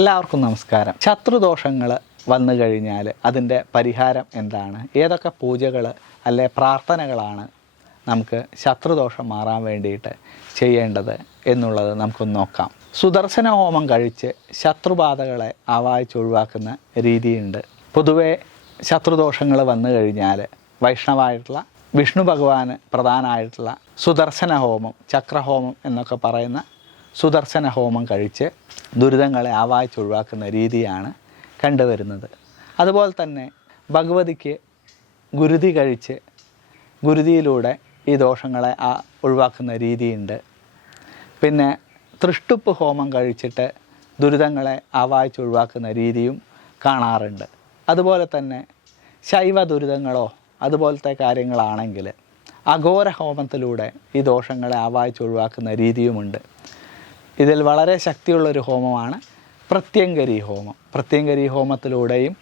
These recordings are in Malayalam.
എല്ലാവർക്കും നമസ്കാരം. ശത്രുദോഷങ്ങൾ വന്നു കഴിഞ്ഞാൽ അതിന്റെ പരിഹാരം എന്താണ്? ഏതൊക്കെ പൂജകൾ അല്ലെ പ്രാർത്ഥനകളാണ് നമുക്ക് ശത്രുദോഷം മാറാൻ വേണ്ടിയിട്ട് ചെയ്യേണ്ടത് എന്നുള്ളത് നമുക്കൊന്ന് നോക്കാം. സുദർശന ഹോമം കഴിച്ച് ശത്രുബാധകളെ ആവാഹിച്ച് ഒഴിവാക്കുന്ന രീതിയുണ്ട്. പൊതുവേ ശത്രുദോഷങ്ങൾ വന്നു കഴിഞ്ഞാൽ വൈഷ്ണവായിട്ടുള്ള വിഷ്ണു ഭഗവാന് പ്രധാനമായിട്ടുള്ള സുദർശന ഹോമം ചക്രഹോമം എന്നൊക്കെ പറയുന്ന സുദർശന ഹോമം കഴിച്ച് ദുരിതങ്ങളെ ആവാഹിച്ച് ഒഴിവാക്കുന്ന രീതിയാണ് കണ്ടുവരുന്നത്. അതുപോലെ തന്നെ ഭഗവതിക്ക് ഗുരുതി കഴിച്ച് ഗുരുതിയിലൂടെ ഈ ദോഷങ്ങളെ ആ ഒഴിവാക്കുന്ന രീതിയുണ്ട്. പിന്നെ തൃഷ്ടുപ്പ് ഹോമം കഴിച്ചിട്ട് ദുരിതങ്ങളെ ആവാഹിച്ച് ഒഴിവാക്കുന്ന രീതിയും കാണാറുണ്ട്. അതുപോലെ തന്നെ ശൈവ ദുരിതങ്ങളോ അതുപോലത്തെ കാര്യങ്ങളാണെങ്കിൽ അഘോര ഹോമത്തിലൂടെ ഈ ദോഷങ്ങളെ ആവാഹിച്ച് ഒഴിവാക്കുന്ന രീതിയുമുണ്ട്. ഇതിൽ വളരെ ശക്തിയുള്ളൊരു ഹോമമാണ് പ്രത്യങ്കരി ഹോമം. പ്രത്യങ്കരി ഹോമത്തിലൂടെയും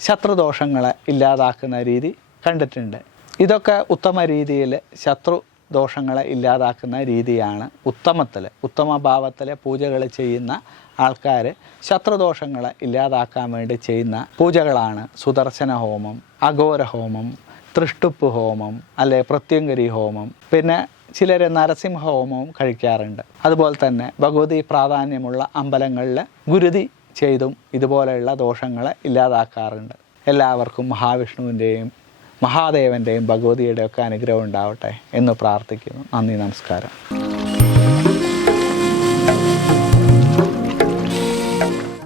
ശത്രുദോഷങ്ങളെ ഇല്ലാതാക്കുന്ന രീതി കണ്ടിട്ടുണ്ട്. ഇതൊക്കെ ഉത്തമ രീതിയിൽ ശത്രു ദോഷങ്ങളെ ഇല്ലാതാക്കുന്ന രീതിയാണ് ഉത്തമത്തിൽ. ഉത്തമ ഭാവത്തിലെ പൂജകൾ ചെയ്യുന്ന ആൾക്കാർ ശത്രുദോഷങ്ങളെ ഇല്ലാതാക്കാൻ വേണ്ടി ചെയ്യുന്ന പൂജകളാണ്. സുദർശന ഹോമം അഘോര ഹോമം തൃഷ്ടുപ്പ് ഹോമം അല്ലെ പ്രത്യങ്കരി ഹോമം. പിന്നെ ചിലർ നരസിംഹ ഹോമവും കഴിക്കാറുണ്ട്. അതുപോലെ തന്നെ ഭഗവതി പ്രാധാന്യമുള്ള അമ്പലങ്ങളിൽ ഗുരുതി ചെയ്തും ഇതുപോലെയുള്ള ദോഷങ്ങളെ ഇല്ലാതാക്കാറുണ്ട്. എല്ലാവർക്കും മഹാവിഷ്ണുവിന്റെയും മഹാദേവന്റെയും ഭഗവതിയുടെയൊക്കെ അനുഗ്രഹം ഉണ്ടാവട്ടെ എന്ന് പ്രാർത്ഥിക്കുന്നു. നന്ദി നമസ്കാരം.